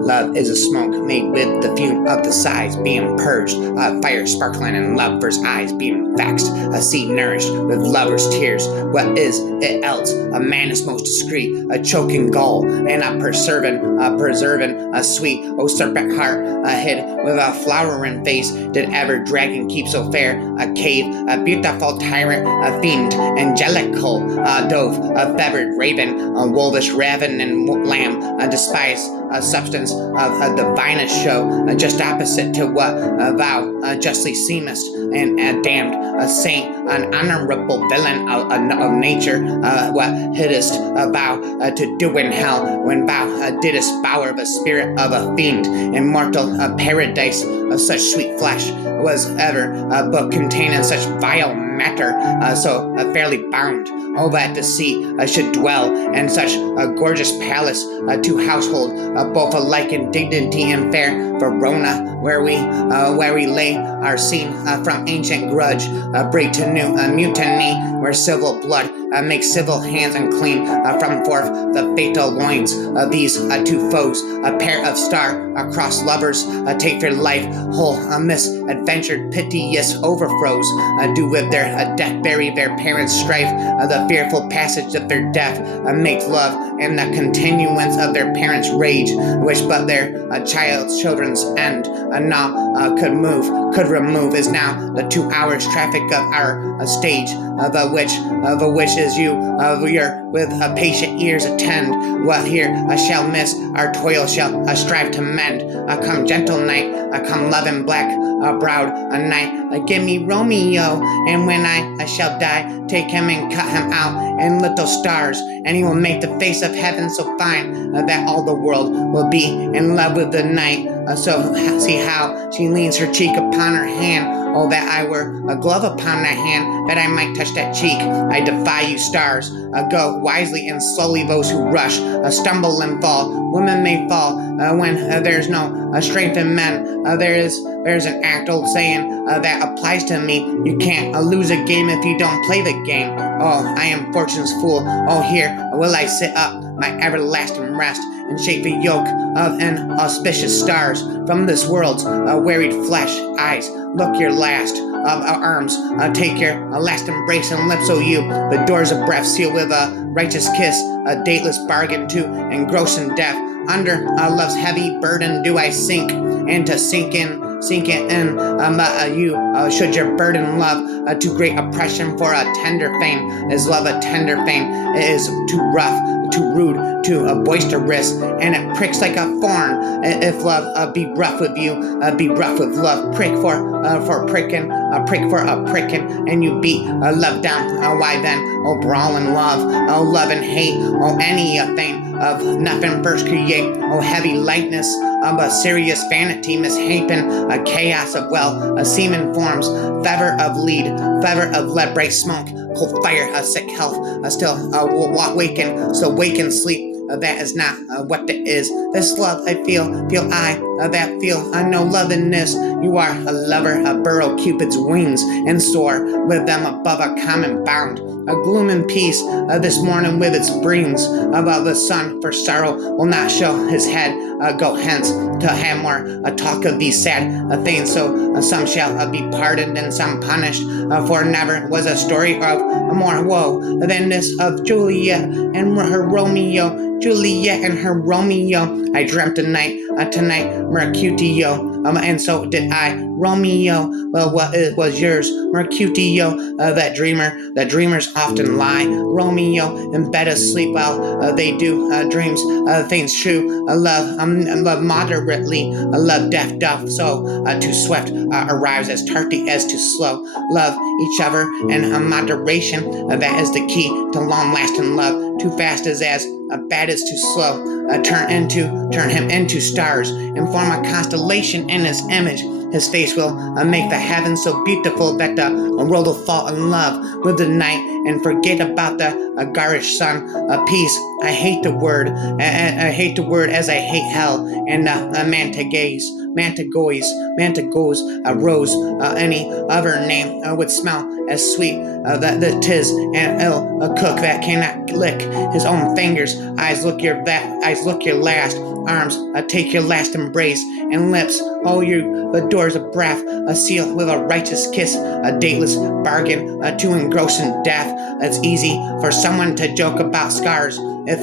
Love is a smoke made with the fume of the sighs being purged, fire sparkling in lovers' eyes being vexed, a seed nourished with lovers' tears. What is it else? A man is most discreet, a choking gall, and a preserving, a sweet, serpent heart, hid with a flowering face. Did ever dragon keep so fair a cave? A beautiful tyrant, a fiend, angelical, dove, a feathered raven, a wolvish raven and lamb, a despised substance of a divinest show, just opposite to what thou justly seemest, and damned a saint, an honorable villain of nature, what hiddest thou to do in hell when thou didst bower the spirit of a fiend? Immortal paradise of such sweet flesh was ever but containing such vile matter, so fairly bound. Oh, that the sea should dwell in such a gorgeous palace, to household both alike in dignity and fair Verona, where we lay our scene from ancient grudge, break to new mutiny, where civil blood makes civil hands unclean from forth the fatal loins of these two foes. A pair of star-crossed lovers take their life whole, misadventured, piteous overthrows, do with their death bury their parents' strife, the fearful passage of their death, make love in the continuance of their parents' rage, which but their children's end could remove, is now the 2 hours traffic of our stage, the which is you with patient ears attend. What here I shall miss, our toil shall strive to mend. Come gentle night, come loving black browed a night, give me Romeo, and when I shall die, take him and cut him out in little stars, and he will make the face of heaven so fine that all the world will be in love with the night. So see how she leans her cheek upon her hand. Oh, that I were a glove upon that hand, that I might touch that cheek. I defy you, stars. Go wisely and slowly, those who rush stumble and fall. Women may fall when there's no strength in men. There's an act old saying that applies to me. You can't lose a game if you don't play the game. Oh, I am fortune's fool. Oh, here will I sit up, my everlasting rest, and shake the yoke of inauspicious stars from this world's wearied flesh. Eyes, look your last of our arms, take your last embrace and lips, oh you, the doors of breath seal with a righteous kiss, a dateless bargain to engrossing death. Under love's heavy burden do I sink, and to sink in, you should your burden love too great oppression for a tender fame. Is love a tender fame? It is too rough, too rude, too boisterous, and it pricks like a thorn. If love be rough with you, be rough with love. Prick for pricking, prick for a pricking, and you beat love down. Why then, oh brawling love, oh love and hate, oh any thing of nothing first create, oh heavy lightness of a serious vanity, mishapen a chaos of a seeming forms, feather of lead, feather of lead, bright smoke, cold fire, a sick health, still waken, so wake and sleep. That is not what it is. This love I feel I that feel I know love in this. You are a lover, a burrow Cupid's wings, and soar with them above a common bound. A gloom and peace this morning with its brings about the sun, for sorrow will not show his head. Go hence to have more talk of these sad things, so some shall be pardoned and some punished, for never was a story of more woe than this of Juliet and her Romeo. Juliet and her Romeo. I dreamt tonight, Mercutio, and so did I, Romeo. Well, what was yours, Mercutio? That dreamers often lie. Romeo in bed asleep while they do dreams, things true. Love moderately. Love death doth so. Too swift arrives as tardy as too slow. Love each other in moderation. That is the key to long-lasting love. Too fast is as bad as too slow. Turn him into stars and form a constellation in his image. His face will make the heavens so beautiful that the world will fall in love with the night and forget about the garish sun. Peace, I hate the word. I hate the word as I hate hell and a man to gaze. mantigoes, a rose, any other name would smell as sweet that the tis and ill a cook that cannot lick his own fingers. Eyes look your last, arms take your last embrace, and lips, oh, you the doors of breath, a seal with a righteous kiss, a dateless bargain to engross in death. It's easy for someone to joke about scars if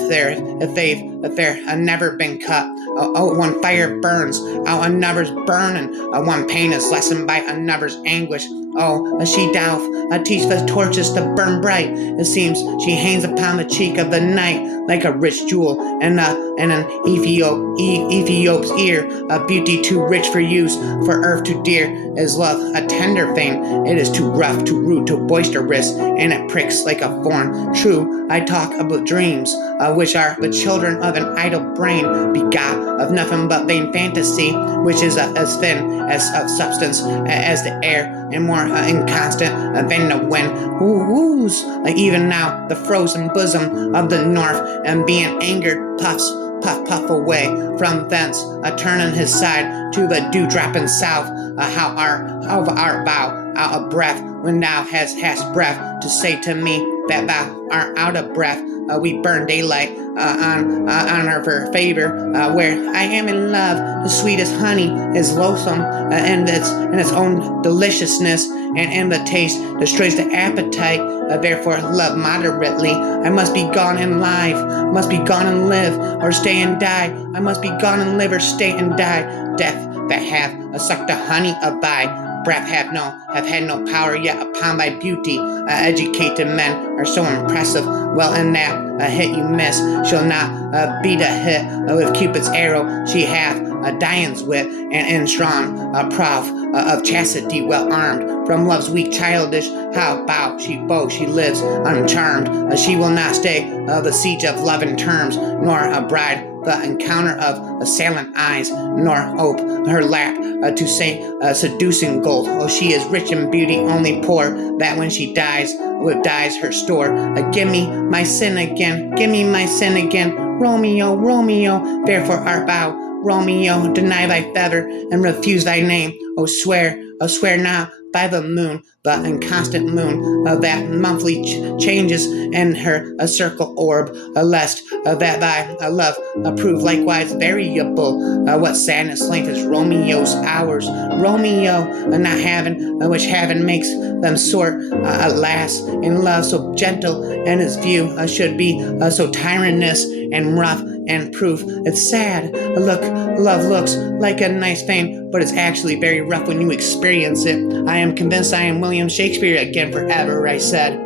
they've never been cut. One fire burns, another's burning. One pain is lessened by another's anguish. She doth teach the torches to burn bright. It seems she hangs upon the cheek of the night like a rich jewel, and an Ethiop's ear, a beauty too rich for use, for earth too dear. Is love a tender thing? It is too rough, too rude, too boisterous, and it pricks like a thorn. True, I talk about dreams, which are the children of an idle brain, begot of nothing but vain fantasy, which is as thin as of substance as the air, and more inconstant than the wind. Woos, like even now the frozen bosom of the north, and being angered puff puff away from thence, turning his side to the dewdropping south. How art thou out of breath when thou hast breath to say to me that thou art out of breath? We burn daylight on our favor, where I am in love. The sweetest honey is loathsome in its own deliciousness, and the taste destroys the appetite. Therefore, love moderately. I must be gone and live, must be gone and live, or stay and die. I must be gone and live, or stay and die. Death that hath sucked the honey of thy breath have had no power yet upon thy beauty. Educated men are so impressive. Well, in that a hit you miss shall not be the hit with Cupid's arrow. She hath a Dian's wit, and strong prof of chastity, well armed from love's weak childish. How bow she lives uncharmed. She will not stay the siege of love in terms, nor a bride the encounter of assailant eyes, nor hope her lap to say seducing gold. She is rich in beauty, only poor that when she dies, with dies her store. Give me my sin again, give me my sin again, Romeo, Romeo. Therefore art thou, Romeo, deny thy feather and refuse thy name. Swear now by the moon, the inconstant moon that monthly changes in her a circle orb, lest that thy love prove likewise variable. What sadness lengthens Romeo's hours, Romeo not having which heaven makes them sort. Alas, in love so gentle, and his view should be so tyrannous and rough and proof. It's sad. Love looks like a nice thing, but it's actually very rough when you experience it. I am convinced I am William Shakespeare again forever, I said.